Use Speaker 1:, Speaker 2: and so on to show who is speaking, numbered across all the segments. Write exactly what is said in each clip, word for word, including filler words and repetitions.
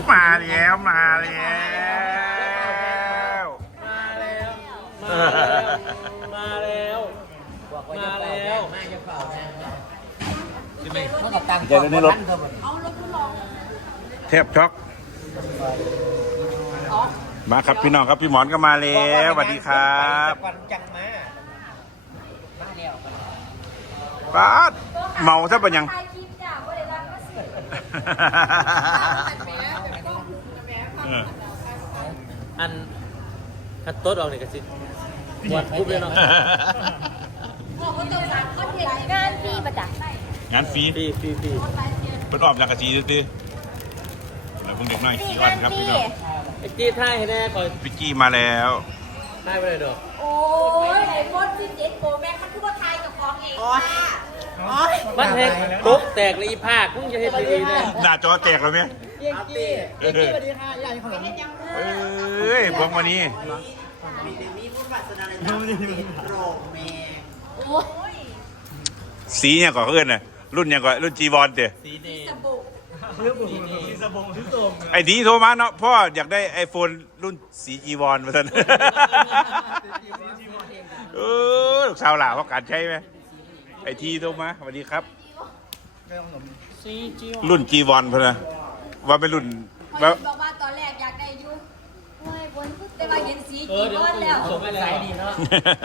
Speaker 1: มาแล้วมาแล้ว
Speaker 2: มาแล้วมาแล้วมาแล้วมาจะเป่าแทนใช่ไหมเขากับตังค์
Speaker 1: เดี๋ยวในรถแทบช็อกมาครับพี่น้องครับพี่หมอนก็มาแล้วสวัสดีครับ
Speaker 2: จังมามาแล้ว
Speaker 1: ป้าดเมาซะปะยัง
Speaker 2: อันคัดโต๊ดออกนี่กระสิวัดปุ๊บเลยเนาะ
Speaker 3: งานพี่ประจักษ์
Speaker 1: งานฟรี
Speaker 2: ปีปีปี
Speaker 1: เป็นออกจากกระสีตื้อๆแล้วพวกเด็กน้อยขี้อ่อนครับพี่น้อง
Speaker 2: ไอ้จี้ท่ายให้แน่ก่อน
Speaker 1: พี่กี้มาแล้ว
Speaker 2: ท่ายไปเลยเด้อ
Speaker 3: โอ้ยไอโฟนสิบเจ็ดโปรแม็กมันคือว่าไทยกับของเองค่ะ
Speaker 2: มันแทงตุ๊กแตกเลยอีภาคมึงจะเห็นดีๆนะ
Speaker 1: หน้าจอแตกแล้วไหม
Speaker 2: เยี่ยงจี้เยี่ยงจี้สวัสดีค่ะยายขนม
Speaker 1: เอ้ยพวกวันนี้
Speaker 3: โอ้ย
Speaker 1: สีเนี่ยก่อนเพื่อนน่ะรุ่นเนี่ยก่อนรุ่นจีวอนเตะ
Speaker 2: สีเด
Speaker 3: สบู่
Speaker 2: สีสบงสีส้ม
Speaker 1: ไอ้ดีโทรมาเนาะพ่ออยากได้ไอโฟนรุ่นสีจีวอนมาท่านเออลูกสาวหล่าเพราะการใช้ไหมไอทีโทรมาสวัสดีครับ
Speaker 2: สีจี
Speaker 1: รุ่นจีวอนพะนะว่าเป็นรุ่น
Speaker 3: พอ
Speaker 1: ว่า
Speaker 3: บอกว่าตอนแรกอยากได้อยู่โอ้ยบนแต่ว่าเห็นสี
Speaker 2: เอ
Speaker 3: จี
Speaker 2: อเดี๋ยว
Speaker 3: บอนแล้ว
Speaker 2: ส่งไปแล้วสายดีเนาะ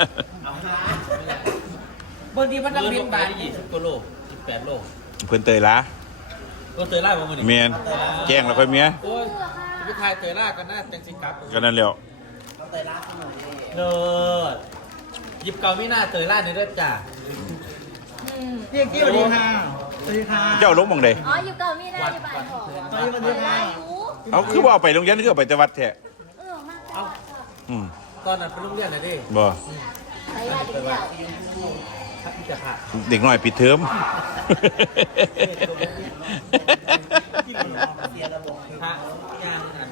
Speaker 2: บางทีมันต้องเรียนบาทยี่สิบกว่าโลสิบแปดโล
Speaker 1: เพื่อนเตยละ
Speaker 2: ก็เตยล่าบางคน
Speaker 1: เมียนแจ้งแล้วค่อยเมีย
Speaker 2: โอ้ยไปถ่ายเตยล่ากันหน้าจังสิกับ
Speaker 1: ก็นั่นแล้ว
Speaker 2: เนิร์ดหยิบเกาไม่น่าเตยล่าในเรื่องจ่า
Speaker 4: พี่เอกกี้สวัสดีค่ะสวัสดีค่ะ
Speaker 1: เจ้าลงบังใด
Speaker 3: อ๋ออยู่เก่ามีได้อยู่บ้านของ
Speaker 4: สวัสดีค่ะ
Speaker 1: เอาคือว่าเอาไปโรงเรียนคือเอาไปแต่วัดแท้
Speaker 3: เออมาก
Speaker 2: เอา
Speaker 1: อืม
Speaker 2: ตอนนั้นเป็นโรงเรียนอะไรดิ
Speaker 1: บ่
Speaker 3: ไปได้ดีแล้ว
Speaker 2: ทักพิจารณา
Speaker 1: เด็กน้อยปิดเทอม
Speaker 2: พระยางอัน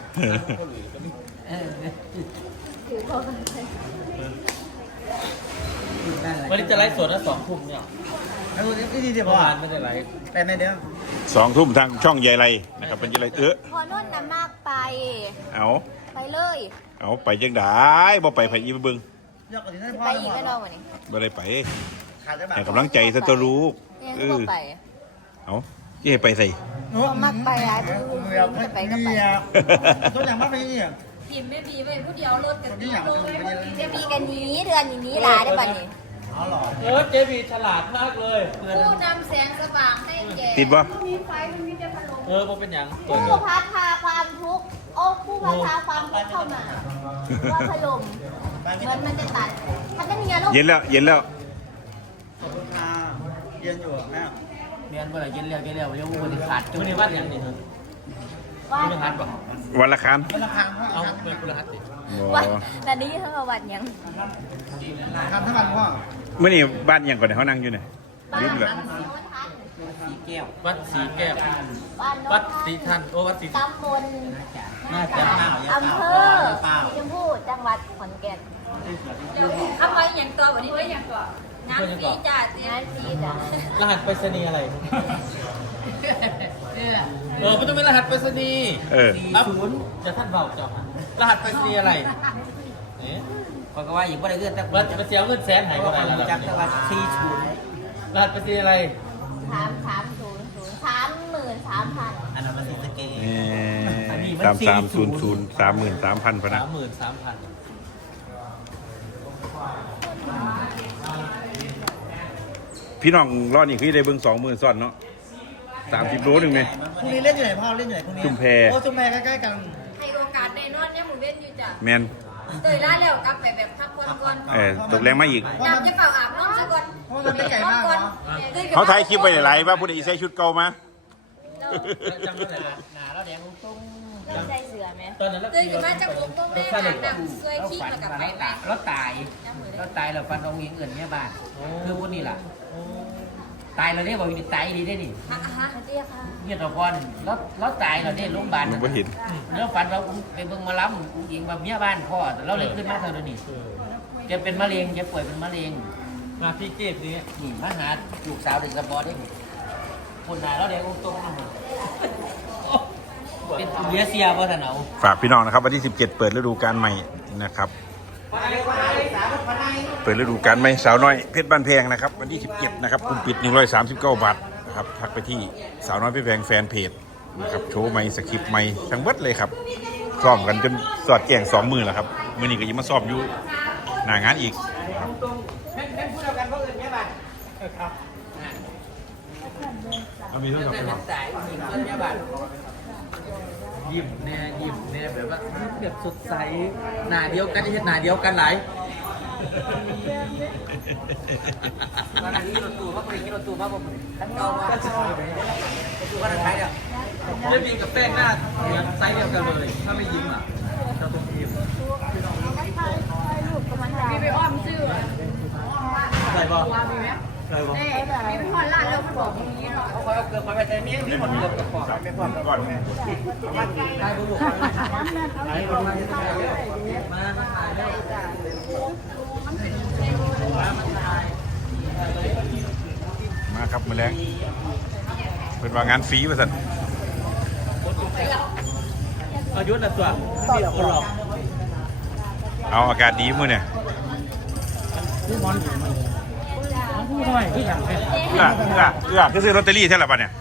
Speaker 2: วันนี้จะไลฟ์สดนะสองทุ่มเนี่ย
Speaker 4: ไอ้คนนี้ดีเดี๋ยว
Speaker 2: เมื่
Speaker 4: พ่
Speaker 2: อ
Speaker 4: อ
Speaker 2: วานไม่ได้ไลฟ์
Speaker 4: แต่ในเดี๋ยว
Speaker 1: สองทุ่มทางช่องยายไรนะครับเป็นยายไรเออ
Speaker 3: พอนุ่นน้ำมากไป
Speaker 1: เอา
Speaker 3: ไปเลย
Speaker 1: เอาไปยังได้บ่ไปไผอีไปเบิ่ง
Speaker 4: ยกกว่าที่ได้พ่อ
Speaker 3: ไปอีกก็นอนวันนี้
Speaker 1: บ่ได้ไป
Speaker 4: ขาดได้แบบ
Speaker 1: ให้กำลังใจซะตัวลูก
Speaker 3: ยัง
Speaker 1: เอ
Speaker 3: ก็
Speaker 1: อ
Speaker 3: ไป
Speaker 1: เอาที่ให้ไปใส่
Speaker 4: โน้มากไปอ่ะจะไปก็ไปตัวอย่างมากไปนี่
Speaker 3: พิมพ์ไม่บีไว้ผู้เดียวรถกัน
Speaker 4: นี่อย่างมันจะเป็น
Speaker 3: จะบีกันนี้เดือนนี้ลาได้ป่ะนี่
Speaker 4: อ๋อหรอ
Speaker 2: เออเจบีฉลาดมากเลย
Speaker 3: ผู้นำแสงสว่างให้แก่
Speaker 1: ติดบ่
Speaker 3: มีไฟมันมีแต่พัดลม
Speaker 2: เออมันเป็นอย่างตัว
Speaker 3: ผู้พัดพาความทุกข์โอ้ผู้พัดพาความทุกข์เข้ามาว่าพัดลมเหมือนมันจะตัดถ้าไม่มีเงินลูก
Speaker 1: เย็นแล้วเย็นแล้ว
Speaker 4: ขอบคุณค่ะเรียนอยู่แม่
Speaker 2: เรียนเมื่อไหร่เย็นเร็วเย็นเร็วเร็ววันนี้ขาดจุดนี้วัดอย่างนี้เหรอ
Speaker 3: ว่า
Speaker 2: ไม่ขาดป่ะ
Speaker 1: วันละคัน
Speaker 4: วันละครั้งพ่อ
Speaker 2: เอาเป็นคุณรหัสดิ
Speaker 1: บ่
Speaker 3: ว่าแต่นี้เท่ากับวันยัง
Speaker 4: คำเท่ากันพ่อ
Speaker 1: มื้อนี้บ้านยังก่อนเนี่ยเขานั่งอยู่เนี่ย
Speaker 3: บ้าน
Speaker 1: ลืมแล้ว
Speaker 3: โน้นทัน
Speaker 2: สีแก้ววัดสีแก้ว
Speaker 3: บ้านโน้
Speaker 2: วัด
Speaker 3: น
Speaker 2: สี
Speaker 3: ทั
Speaker 2: ทั
Speaker 3: น
Speaker 2: นโอ้วัดสี
Speaker 3: ตำบล
Speaker 2: น่าจะ
Speaker 3: อำเภอสีชมพูจังหวัดขอนแก่นเดี๋ยวทำไว้อย่างตัววันนี้ไว้อย่างตัวน้ำฟรีจ้ะน้ำฟรีจ้ะ
Speaker 2: รหัสไปรษณีย์อะไรเออมันต้องเป็นรหัสไปรษณีย์
Speaker 1: เออ
Speaker 2: รับศูนย์จะท่านเบาจอบรหัสไปรษณีย์อะไรเอ๊ะ
Speaker 5: คนก็ว่าอยู่บ่ได้เงินแต่
Speaker 2: วัดไปเสียเงินแสนหายไปไหนแล้ว
Speaker 5: จักแต่ว่าสี่ศูนย์
Speaker 2: รหัสไปรษณีย์อะไร
Speaker 3: สามสามศูนย์ศูนย์สามหมื่นสามพัน
Speaker 5: อันนั้นมันสิสเกต
Speaker 1: สามสามศูนย์ศูนย์สามหมื่นสามพันพนะ
Speaker 2: สามหมื่นสามพัน
Speaker 1: พี่น้องรอดนี่คือได้เบิ่งสองหมื่นซ้อนเนาะสามสิบโลหนึ่งไหม
Speaker 4: พรุ่งนี้เล่นอยู่ไหนพ่อเล่นอยู่ไหนพรุ่งนี้
Speaker 1: ชุมแพ
Speaker 4: โอ้ชุมแพใกล้ๆกัน
Speaker 3: ให้โอกาสได้นอนเนี่ยหมูเว้นอยู่จ้ะ
Speaker 1: แมน
Speaker 3: เตยล่าแล้วกลับไปแบบพักผ่อนก่อน
Speaker 1: เออตกแรงมาอีก
Speaker 3: น้ำจะเป่าอาบน้ำซะก่อน
Speaker 4: เพราะมันไม่ไกลมากเนาะ
Speaker 1: เขาถ่ายคลิปไปหลายๆว่าผู้ใดใส่ชุดเก่ามา
Speaker 2: จำได้ไหม
Speaker 5: หนาแล้วแดงตุ้ง
Speaker 3: เราใส่เสือไหม
Speaker 2: ตอนนั้นเรา
Speaker 3: เตยขึ้นมาจากวงต้มแม่หางน้ำช่วยขี้มากับไปไหม
Speaker 5: แล้วตายแล้วตายแล้วฟันองค์หญิงเอื่นเนี่ยบ้านคือพวกนี้ล่ะตายแล้วเนี่ยบอกอยู่ตายดีได้นี่
Speaker 3: ฮะฮะเตี้ยค่ะ
Speaker 5: เงียบตะพอนแล้วแล้วตายแล้วเนี่ยโรงพยาบาล
Speaker 1: ผมบ่เห็น
Speaker 5: แล้วฟันเราไปเบิ่งมาล้ำอุ้งอิงมาเมียบ้านพ่อแต่เราเลยขึ้นมาเท่านี้แกเป็นมะเร็งแกป่วยเป็นมะเร็ง
Speaker 2: มาพี่เก็บนี่
Speaker 5: นี่มาหาลูกสาวเด็กสะบอได้คนหาแล้วแดงตุ้งนะมึงบเป็นตุเลียเซียบ่ท่านเอา
Speaker 1: ฝากพี่น้องนะครับวันที่สิบเจ็ดเปิดฤดูกาลใหม่นะครับเปิดฤดูกาลใหม่สาวน้อยเพชรบ้านแพงนะครับวันที่สิบเจ็ดนะครับคุมปิดหนึ่งร้อยสามสิบเก้าบาทนะครับทักไปที่สาวน้อยเพชรแพงแฟนเพจนะครับโชว์ใหม่สคริปต์ใหม่ทั้งเบิดเลยครับซ้อมกันจนสอดแจงสองมือแล้วครับมือนี้ก็ยังมาซ้อมอยู่หน้างานอีกมีเท่าไหร่
Speaker 5: สายหญิงเพื่อนแม่บ้านยิ้มแน่ยิ้มแน่แบบว่าแบบสดใสหน้าเดียวกันที่เห็นหน้าเดียวกันหลายตอนนี้รถตู้มาคุยรถตู้มาผมขั้นเก่ามาก็จะรถตู้ก็ทางไทยเนี่ยไม่มีกับแป้งหน้าเหมือนไซส์เดียวกันเลยถ้าไม่ยิ้มอ่ะจะต้องยิ้ม
Speaker 3: พี่ไปอ้อมชื่อ
Speaker 5: ใส่บ่
Speaker 3: มีไหม
Speaker 5: ใส่บ่
Speaker 3: นี่พี่ไปพอนร้านแล้วมันบอกอย่างนี้หรอ
Speaker 5: เขาคอยเอาเกลือคอยไปใส่เมียมีคนเกลือกับของไม่พอ
Speaker 1: ก่อนแม่
Speaker 5: ได้บุบุได้บุบุมามาถ่ายได้
Speaker 1: มาครับมือแรงเป็นว่างานฟรีป่ะสัน
Speaker 5: อายุนะตัวไม่มีคนหรอก
Speaker 1: เอาอากาศดีมือเนี่ย
Speaker 5: ผู้มอนผู้ทำไมผู้อย่างแค่
Speaker 1: เอื้อเอื้อเอื้อคือซื้อลอตเตอรี่เท่าไหร่ป่ะเนี่ย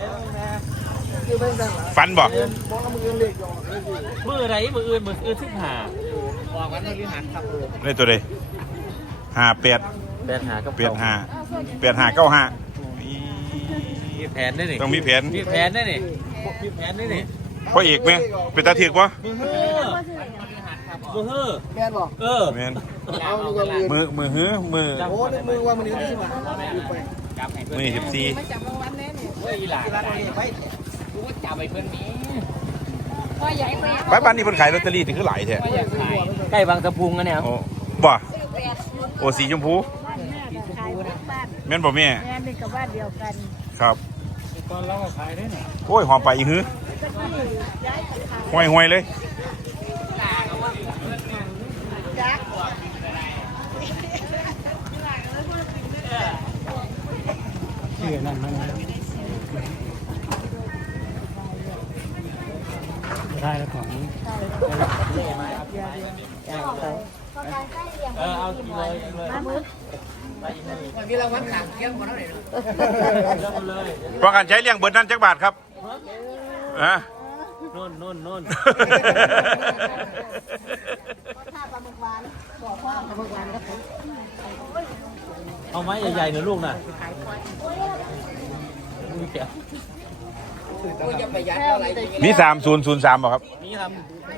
Speaker 1: ฟันบอก
Speaker 5: มืออะไรมืออื่นมืออื่นซึ่งหาบอกวันนี้หันครับ
Speaker 1: ได้ตัวใดห้าแปด
Speaker 5: แปดหาก็
Speaker 1: เปลี่ยนห้าเปลี่ยนห้าเก้าห้า
Speaker 5: มีแผนได้นี่
Speaker 1: ต้องมีแผน
Speaker 5: มีแผนได้นี่มีแผนได้นี่
Speaker 1: พ่อเอกไหมเป็นตาเถือกปะ
Speaker 5: มือเฮ้อมือเฮ้อ
Speaker 4: แม่บอก
Speaker 5: เออ
Speaker 1: แมน
Speaker 4: เอาดีกว่ามือ
Speaker 1: มือมือหื้อมือ
Speaker 4: โอ้ยมือว่ามันนี้ดีมา
Speaker 1: มือสิบสี่
Speaker 5: เฮ้ยหลานไปกูก็จับไปเพื่อนนี้
Speaker 3: พ่อใหญ่ไป
Speaker 1: ป้าบ้านนี้เพิ่นขายลอตเตอรี่ถึงคือหลายแท้
Speaker 5: ใกล้บางสะพุงกันเนี่ย
Speaker 1: โอ้บ่โอ้สีชมพูแม่นบ่แม่
Speaker 3: แม่เป็นกับบ้านเดียวกัน
Speaker 1: ครับ
Speaker 2: ตอนเราขายได้หน่ะ
Speaker 1: โอ้ยหอมไปอีหื้อห่วยห่วยๆเลย
Speaker 2: ชื่อนั่นมันได้แล้วของ
Speaker 5: เออเอากินเลยเลย
Speaker 4: วันนี้เราวัดขางเที่ยงหมดแล้วเลย
Speaker 5: เริ่มเลย
Speaker 1: เพราะการใช้เลี้ยงเบิดนั้นจักบาทครับอะ
Speaker 5: นู่นนู่นนู่น
Speaker 3: ถ้าปลาหมึกหวานบอกพ่อปลาหมึกหวานก็ผม
Speaker 5: เอาไม้ใหญ่ๆหน่อยลูกน่ะมีแก
Speaker 4: กูจะประหยัดเท่าไหร่
Speaker 1: มีสามศูนย์ศูนย์สามบ่ครับ
Speaker 5: นี่ครับ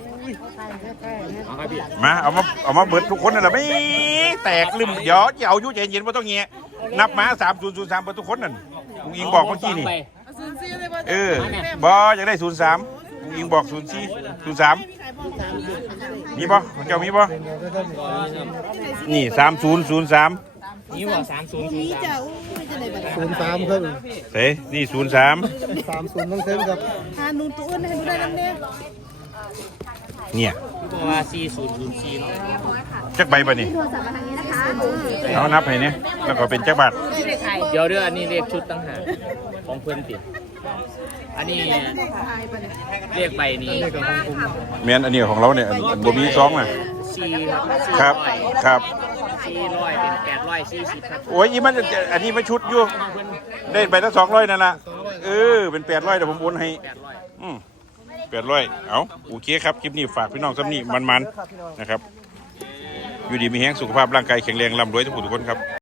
Speaker 1: มาเอามาเอามาเบิดทุกคนนั่นแหละไม่แตกลืมเดี๋ยวอย่าเอายุ่ใจเย็นไม่ต้องเงี้ยนับมาสามศูนย์ศูนย์สามเบิดทุกคนนั่นลุงอิงบอกเมื่อกี้นี่เออบออยากได้ศูนย์สามลุงอิงบอกศูนย์สี่ศูนย์สามมีบ่เจ้ามีบ่นี่สามศูนย์ศูนย์สาม
Speaker 5: นี่ว่าสามศูนย์ศูนย์สาม
Speaker 4: ศูนย์สามครับ
Speaker 1: เฮ้นี่ศูนย์สาม
Speaker 4: สามศูนย์ต้องเซ็นครับ
Speaker 3: หาหนูตัวอ้วนให้ดูได้แล้วเนี่ย
Speaker 1: เนี่ย
Speaker 5: บอกว่าสี่ศูนย์ศูนย์สี่เนาะ
Speaker 1: จักใบป่ะนี่
Speaker 3: โทรศัพท์มาทางนี้นะคะ
Speaker 1: เอานับให้เนี่ยแล้วก็เป็นจักบาท
Speaker 5: เดี๋ยวเดี๋ยวอันนี้เรียกชุดตั้งหากของเพื่อนติอันนี้เรียกใบนี้
Speaker 1: แมนอันนี้ของเราเนี่ยอันอันบ่มีซองน่ะ
Speaker 5: สี่
Speaker 1: ครับครับ
Speaker 5: สี่ร้อยเป็นแปดร้อยสี่สิบครับ
Speaker 1: โอ้ยอีมันจะอันนี้ไม่ชุดอยู่ได้ใบละสองร้อยนั่นล่ะเออเป็นแปดร้อยเดี๋ยวผมโอนให้
Speaker 5: แปดร้อย
Speaker 1: อืมแปดร้อยเอาโอเคครับคลิปนี้ฝากพี่น้องซ้ำนี่มันๆนะครับอยู่ดีมีแห้งสุขภาพร่างกายแข็งแรงร่ำรวยทุกผู้ทุกคนครับ